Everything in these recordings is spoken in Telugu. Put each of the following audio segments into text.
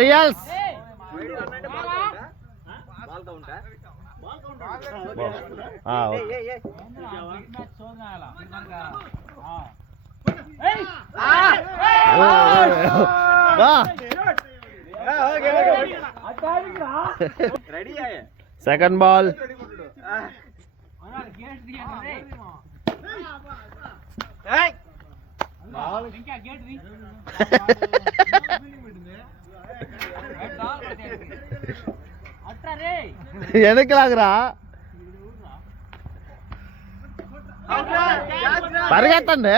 రియల్స్ సెకండ్ బాల్ వెనక్కి లాగరా పరిగెత్తండి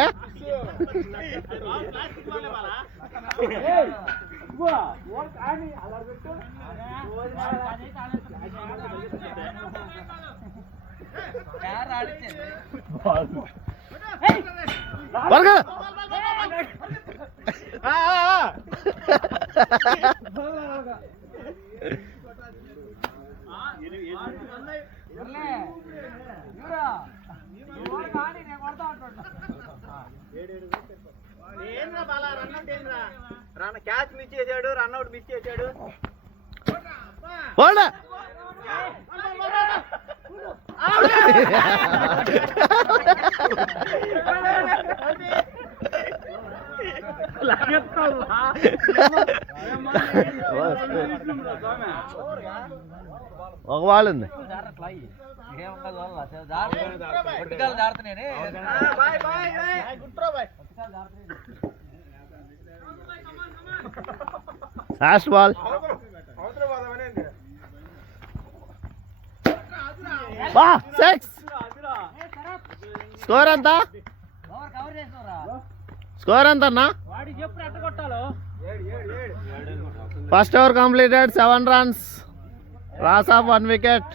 క్యాచ్ మిస్ చేశాడు, రన్అట్ మిస్ చేశాడు. ఒక బాల్ ఉంది. Last ball six. స్కోర్ ఎంత? స్కోర్ ఎంత అన్నా? First over completed, 7 runs, loss of 1 wicket.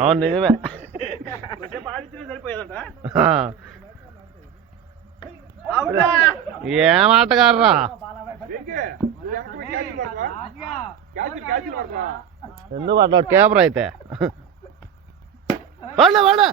అవును నిజమే. ఏం ఆటగాడరా ఎందుకు పడ్డాడు కేపర్ అయితే. వాడు వాడు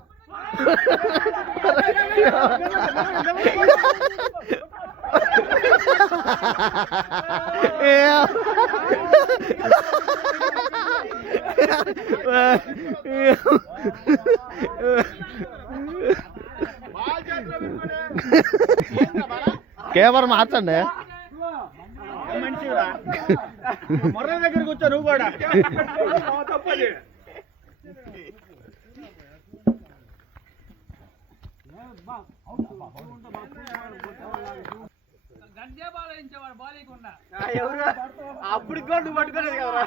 కేవర్ మార్చండి. మొర్ర దగ్గర కూర్చో నువ్వు కూడా. తప్పది. ఎవరు అప్పటికి కూడా నువ్వు పట్టుకోలేదు కదరా.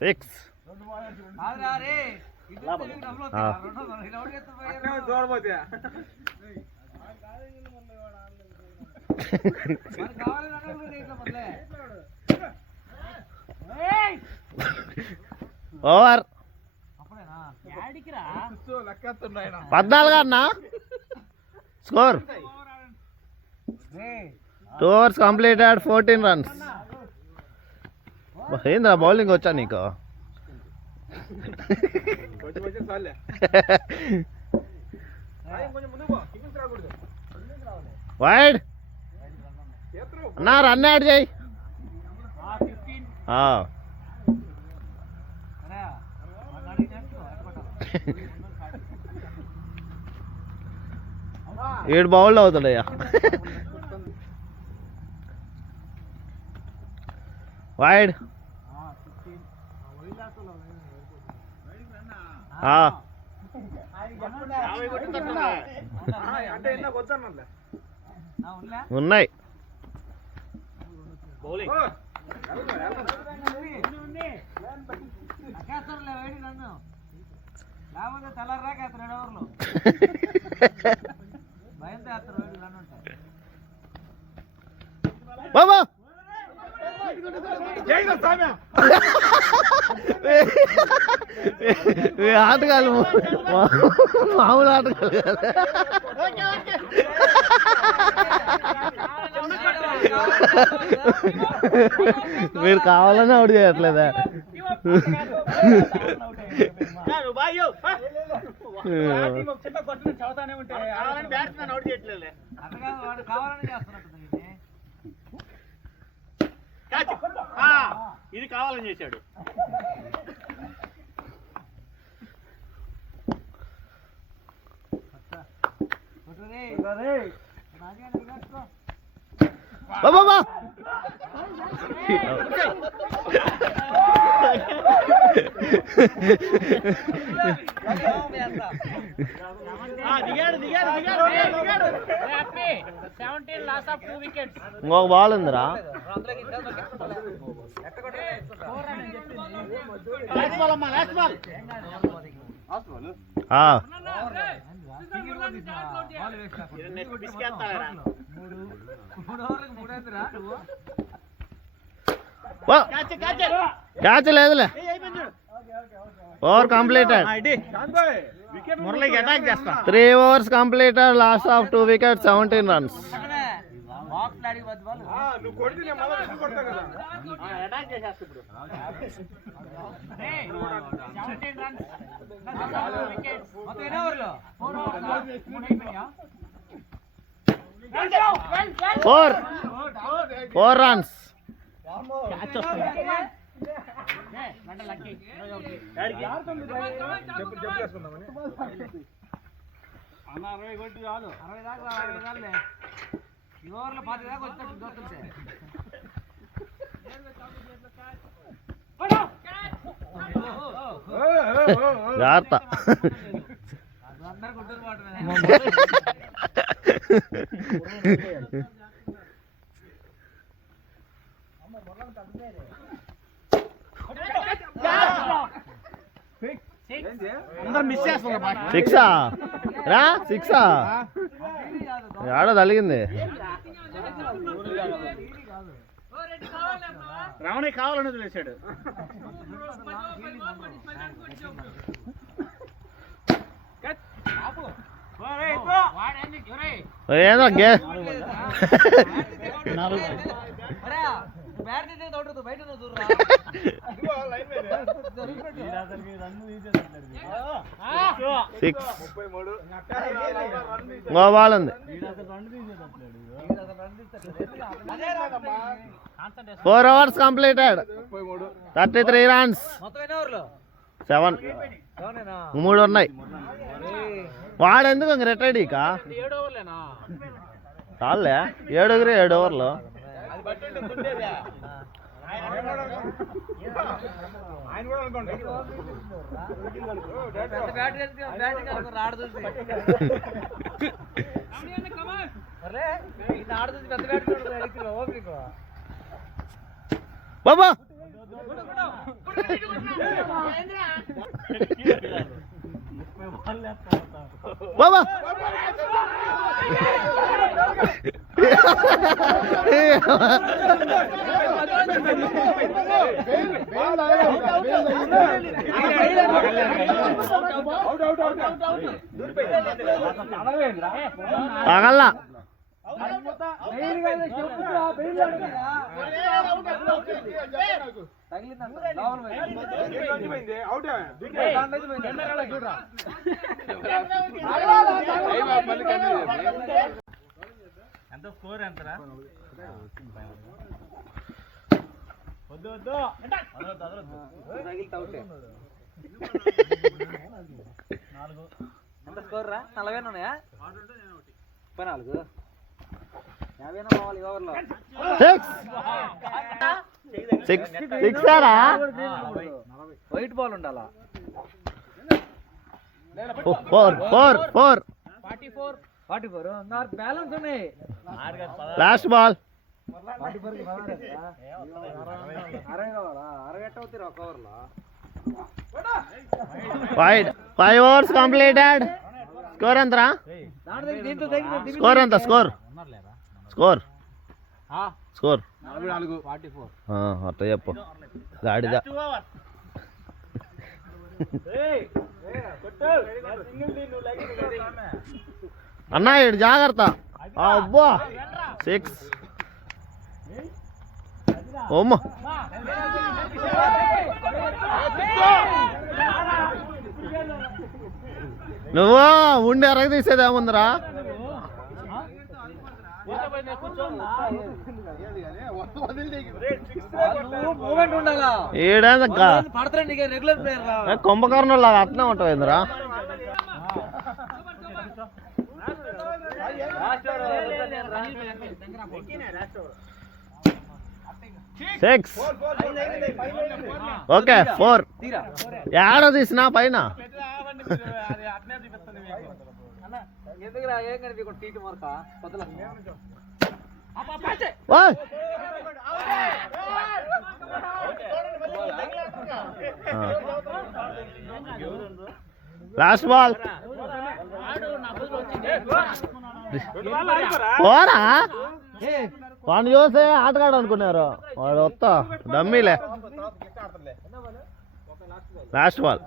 సిక్స్. ఓవర్ 14 అన్నా స్కోర్. 2 overs completed, 14 runs. ఏంద్రా బౌలింగ్ వచ్చా నీకు? వైడ్ అన్నా, రన్ యాడ్ చేయి. ఏడు బౌల్ అవుతాడయ్యా. వైడ్ ఉన్నాయి. బాబా ఆటగాళ్ళు మామూలు ఆటగాళ్ళు కదా. మీరు కావాలని అవుట్ చేయట్లేదా? ఇది కావాలని చేశాడు. బాబా ఇంకొక బాల్ ఉందిరా. క్యాచ్ లేదులే. Over completed. 3 overs completed. Loss of 2 wickets, 17 runs. Four runs. జాగ్రత్త. సిక్సా రా? సిక్సా ఆడ తలిగింది. రావణి కావాలని వదిలేశాడు. ఏదో గే సిక్స్. ఇంకో బాల్ ఉంది. 4 overs completed. 33 runs. 7. 3 ఉన్నాయి. వాడెందుకు ఇంక రిటైర్డ్ ఇక చాలే. 7 ఓవర్లు. బాబా బాబా తగల్లా. ఎంత స్కోర్ ఎంతరా? వద్దు వద్దు ఎంత స్కోర్ రా? 40 ఉన్నాయా? 34 50 పోవాలి ఓవర్లో. 6 వైట్ బాల్ ఉండాలా? 4 44 బ్యాలెన్స్ ఉన్నాయి. Last ball. Five overs completed. Score ఎంతరా? స్కోర్ ఎంత? స్కోర్ స్కోర్ స్కోర్ అట్లా చెప్పు. గాడిద అన్నా ఇటు జాగ్రత్త. అబ్బా 6. ఓమ్మ నువ్వు ఉండి ఎరగ తీసేదేముందిరా? ఏడేందక్క కుంభకర్ణం లాగా అట్నే ఉంటావు ఏందిరా? 6. ఓకే 4. ఏడో తీసినా పైన. Last ball. పోరా వాడిని చూస్తే ఆటగాడు అనుకున్నారు. వాడు వస్తా డమ్మీలే. Last ball.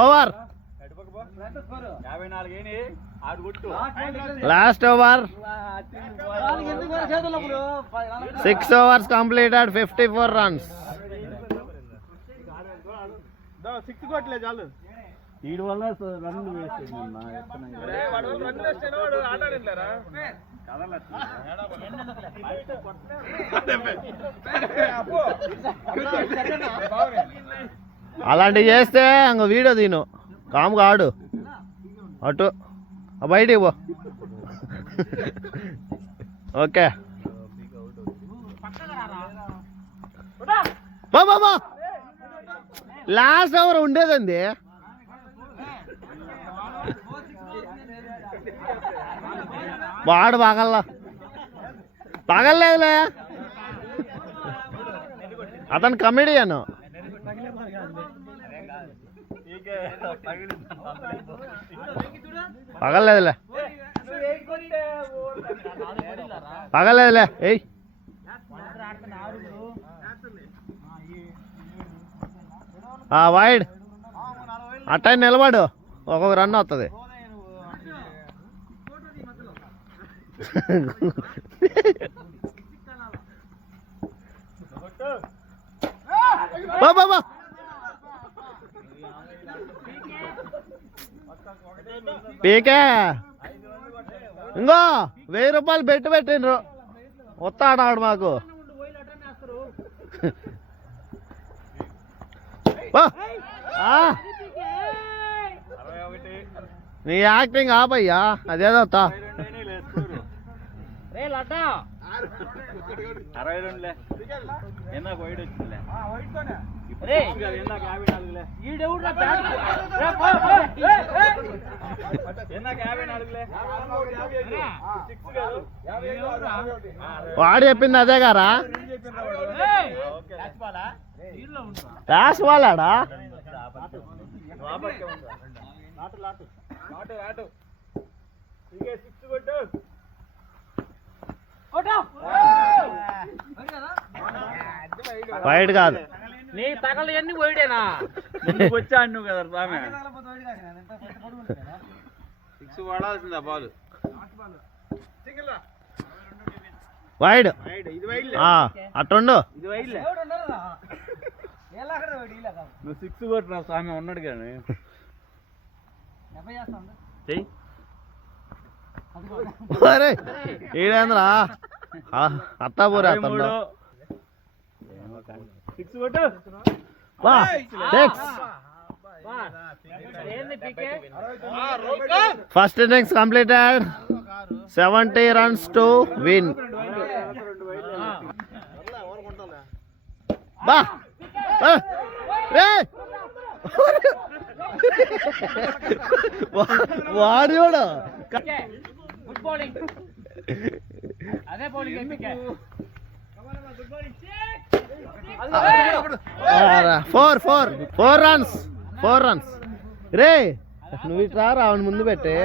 Over. Last over. 6 overs completed, 54 runs. 6 కొట్టలే చాలు. వీడి వల్ల రన్లు వేస్ట్. అలాంటివి చేస్తే ఇంక వీడియో తీను. కాముగా ఆడు. అటు బయటికి పో. ఓకే బాబా లాస్ట్ ఓవర్ ఉండేదండి. వాడు పగలలేదులే. అతను కమెడియన్. పగలలేదులే ఏయ్. వైడ్ అట్ట నిలబడు. ఒక్కొక్క రన్ వస్తుంది. బాబా పీకే ఇంకో 1000 రూపాయలు పెట్టిండ్రు. వస్తాడు మాకు. నీ యాక్టింగ్ ఆపయ్యా. అదేదో 62 వాడు చెప్పింది అదే గారా? లాస్ట్ వాళ్ళాడా? వైడ్ కాదు. నీ తగలు ఎన్ని పోయిడేనా? వచ్చా నువ్వు కదా సామె. 6 పడాల్సిందా బాల్. వైడ్ అట్టుండు. నువ్వు 6 కొట్టినా సామె ఉన్నాడు కానీ ఈడేంద్రా అత్తాపూరా. 6 కొట్టు. First innings completed, 70 runs to win. బా వాడు కూడా గుడ్ బౌలింగ్ అదే బౌలింగ్ ఫోర్ రన్స్ రే నువ్వు ఇట్లా రావణ ముందు పెట్టే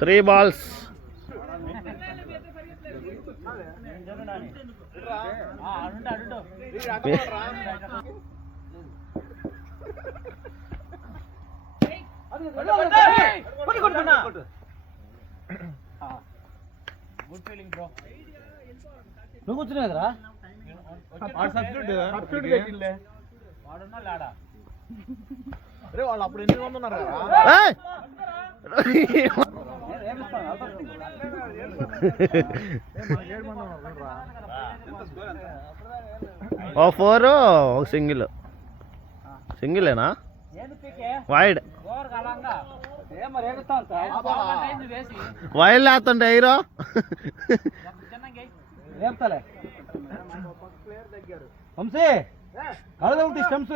three balls good feeling bro నువ్వు కూర్చునేదిరా వాడున్నా లాడా అరే వాళ్ళు అప్పుడు 800 ఉన్నారు ఓ ఫోర్ ఒక సింగిలేనా వైడ్ వైడ్ లేస్తుంటే హీరో వంశీ కలదవుతాయి స్టంప్స్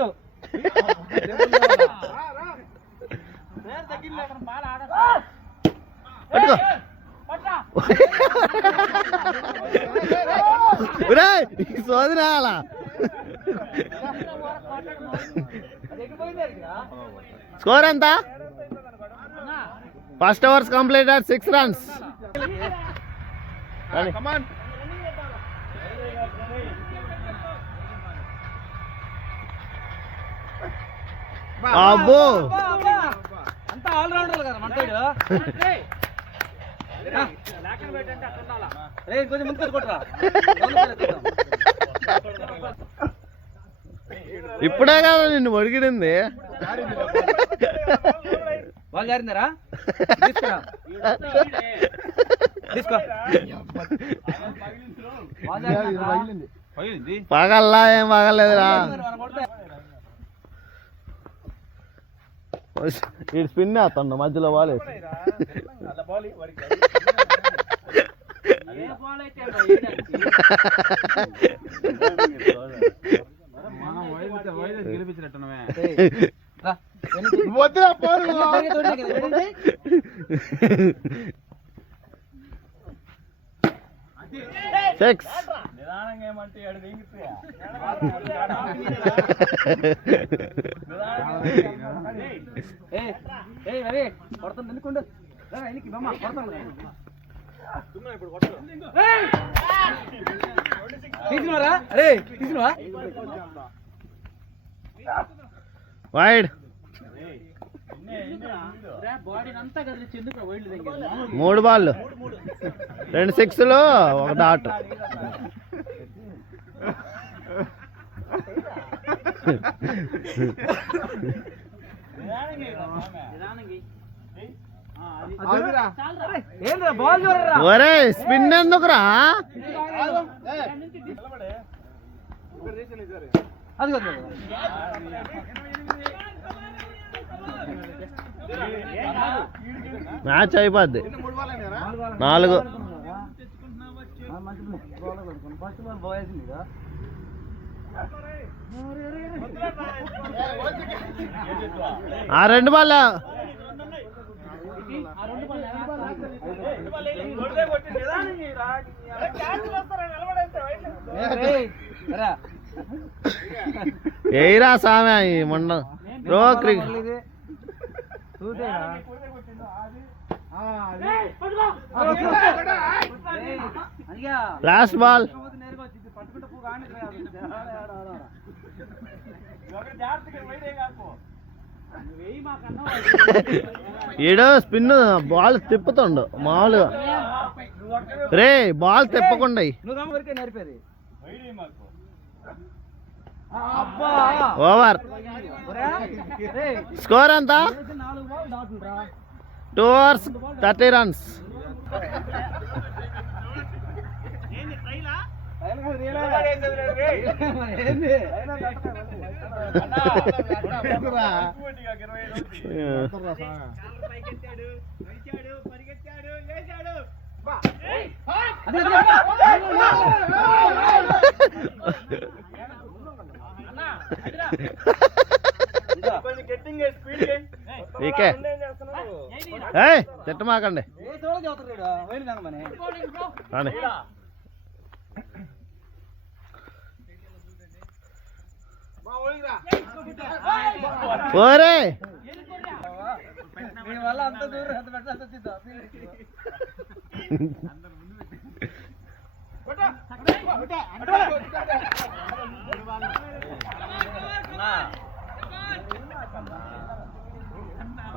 సోదినాలా స్కోర్ ఎంత ఫస్ట్ ఓవర్స్ కంప్లీటెడ్ 6 runs. అబ్బో అంతా ఆల్ రౌండర్ కదా మన సైడ్ కొంచెం ముందు కొట్టరా ఇప్పుడే కదా నిన్ను ఒడిగిడింది వాళ్ళు జారిందారా తీసుకో పగల్లా ఏం పగలేదురా ఇటు స్పిన్ వేస్తాడు మధ్యలో బాల్ సిక్స్ కొడతాను ఎందుకుండు తీసుకున్నారా అరే తీసుకున్నావా వైడ్ 3 బాల్ 2 6లు 1 డాట్ ఒరే స్పిన్ ఎందుకురా మ్యాచ్ అయిపోద్ది 4 ఆ 2 బాల్ ఏరా సామె మొన్న ప్రో క్రికెట్ లాస్ట్ బాల్ ఈడో స్పిన్ బాల్ తిప్పుతుండు మామూలుగా రే బాల్ తిప్పకుండా ఓవర్ స్కోర్ ఎంత 2 overs 30 runs ఓకే తిట్టమాకండి అని ఓరే వల్ల అంత దూరం అంత పెట్ట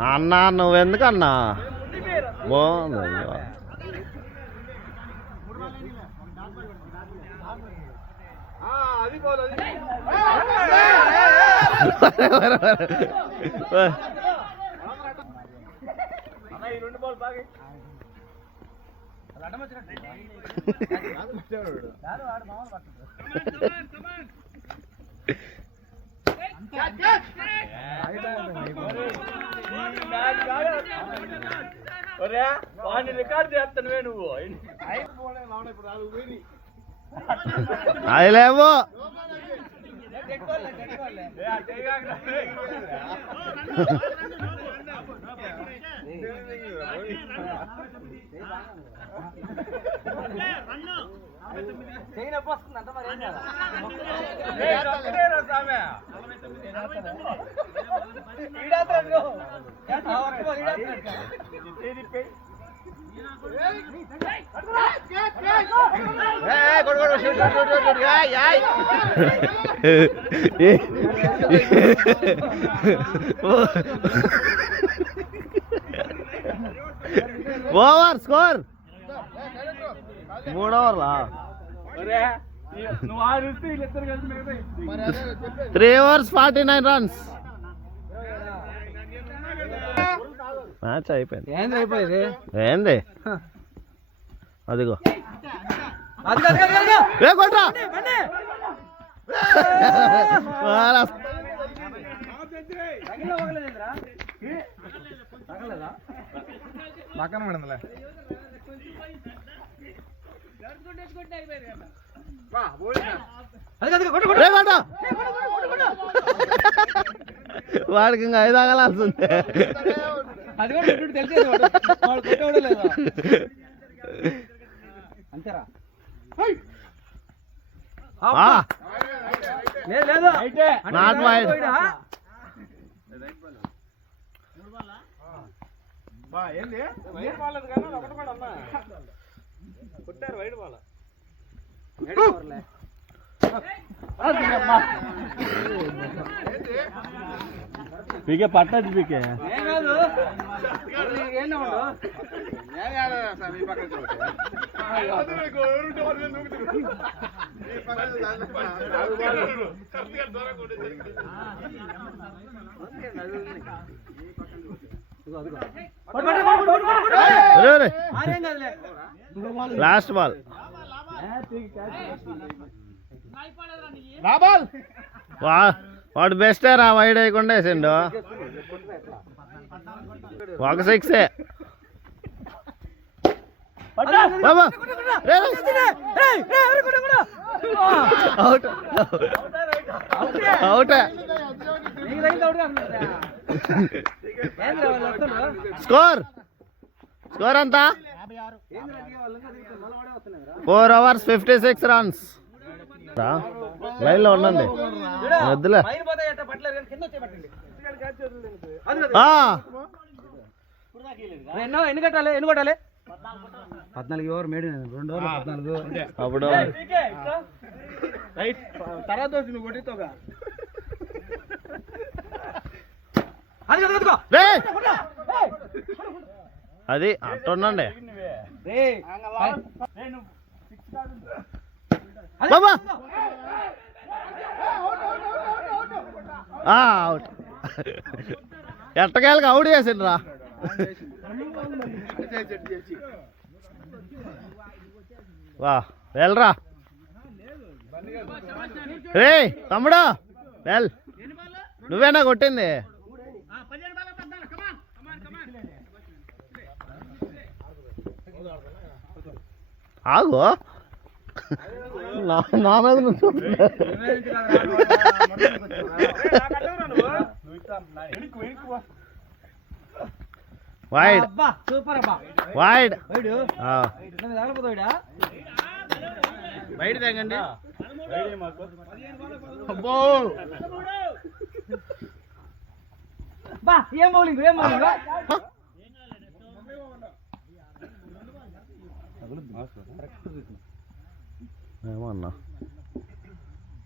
అన్నా నువ్వెందుకన్నా బాగుంది వాడిని రికార్డ్ చేస్తానువే నువ్వు అవి లేవు వస్తుంది అంత మరి over score 3 ఓవర్లా 3 overs 49 runs match అయిపోయింది ఏంది అదిగో ఏ కొట్రా పక్కన పడిందిలే వాడికి ఇంకా 5 ఆగాల్సింది అది కూడా తెలిసేది అంతేరా లేదు నాట్ వైడ్ కొట్టారు వైడ్ బాల్ పీకే పట్టదు పీకే లాస్ట్ బాల్ వాడు బెస్టే రా వైడ్ అయ్యకుండా వేసిండు 1 6 అవుట్ స్కోర్ అంతా 4 overs 56 runs లైన్ లో ఉండండి వద్దులే ఎన్ని కట్టాలి 14 ఓవర్ మేడి 2 ఓవర్లు 14 అప్పుడు తర్వాత వచ్చి నువ్వు కొట్టిస్తావుగా అది అట్ట ఉండండి బాబా అవుట్ ఎట్టకాయలకి అవుట్ చేసిండ్రా వా వెళ్ళరా రే తమ్ముడు వెల్ నువ్వేనా కొట్టింది ఆగు నా మీద వైడ్ సూపర్ అబ్బా వైడ్ వైడ్ తగలపోతాడా వైడ్ తగ్గండి బా ఏం బౌలింగ్ ఏమన్నా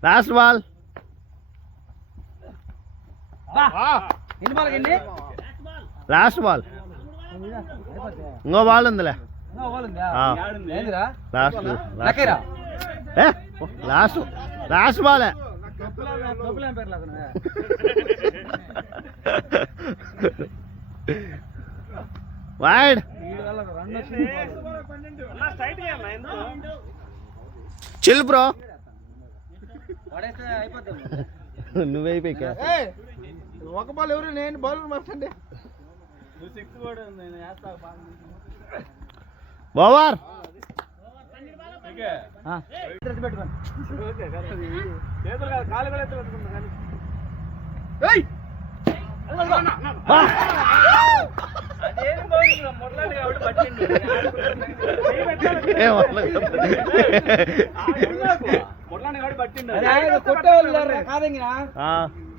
లాస్ట్ బాల్ బా ఎన్ని బాల్ ఎన్ని లాస్ట్ బాల్ ఇంకో బాల్ ఉందిలే లాస్ట్ లాస్ట్ లాస్ట్ బాలే వైడ్ చిల్ బ్రో నువ్వైపోయి ఒక బాల్ ఎవరు నేను బౌలర్ మార్చండి బౌలర్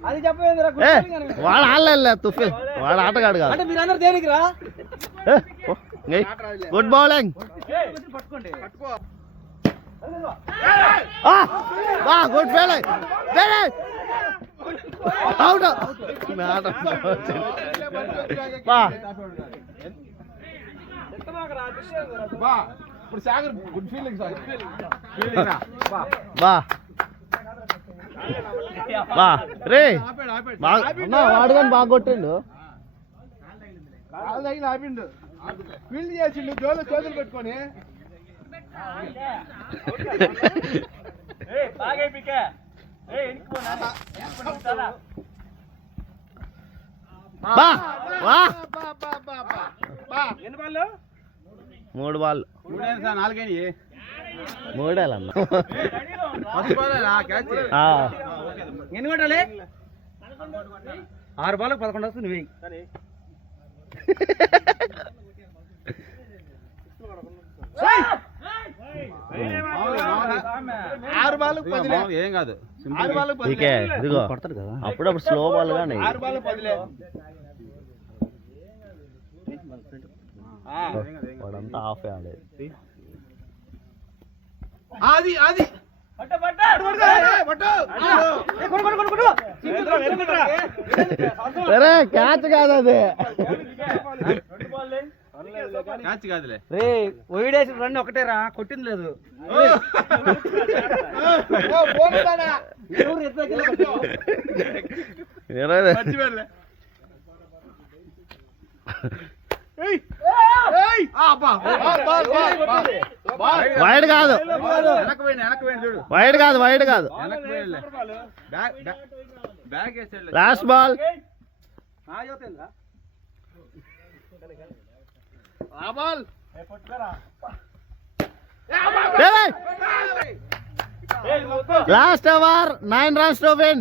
అది చెప్పేది వాడు ఆడలే తుఫి వాడు ఆటగాడు కాదు అంటే మీరందరూ దేనికి రా good bowling good feeling out ఇప్పుడు సాగర్ గుడ్ ఫీలింగ్ బా బా రే వాడు కానీ బాగా కొట్టిండు ఆపిండు ఫీల్డ్ చేసిండు జోలో చేతులు పెట్టుకొని బా ఎన్ని బాళ్ళు 3 బాల్ 4 మూడేలన్నా ఎన్ని కొట్టాలి 6 బాల్ 11 వస్తుంది వెయ్యి 6 బాల్ 10 ఏం కాదు 6 బాల్ 10 ఇదిగో కొడతాడు కదా అప్పుడప్పుడు స్లో బాల్ గానీ 6 బాల్ 10 వాడంతా ఆఫ్ ఆడేది అది అది సరే క్యాచ్ కాదు అది క్యాచ్ కాదులే రే ఓయిడేసి రన్ ఒకటే రా కొట్టింది లేదు వైడ్ కాదు వైడ్ కాదు వైడ్ కాదు last ball last over 9 runs to win.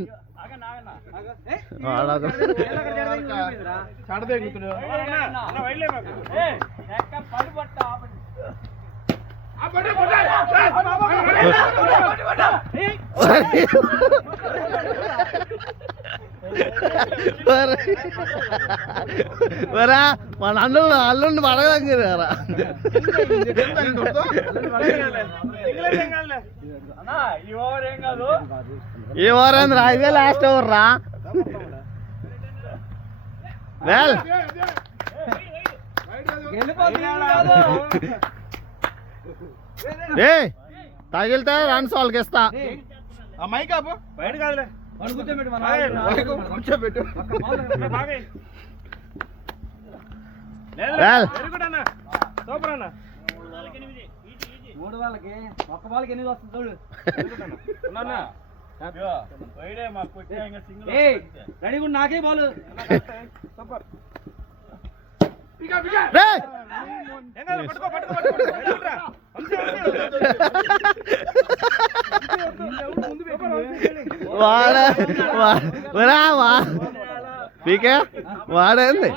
మన అల్లుండి పడగలరా ఈ ఓవర్ ఏంద్రా ఇదే లాస్ట్ ఓవర్ రా వెల్ ఏ తగిలితే రన్స్ వాళ్ళకి ఇస్తా కూర్చోబెట్టు 3 వాళ్ళకి ఒక్క వాళ్ళకి ఎన్ని వస్తుంది చూడు. రెడీ కూడా నాకే బాల్. రేయ్! పీకే వాడేంది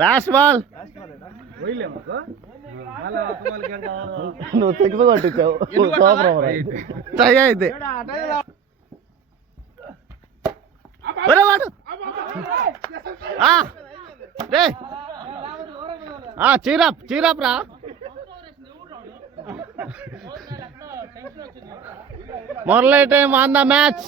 లాస్ట్ బాల్. నువ్వు సిక్స్ కొట్టించావు. ట్రై అయితే చీరప్ రా. Murali team on the match.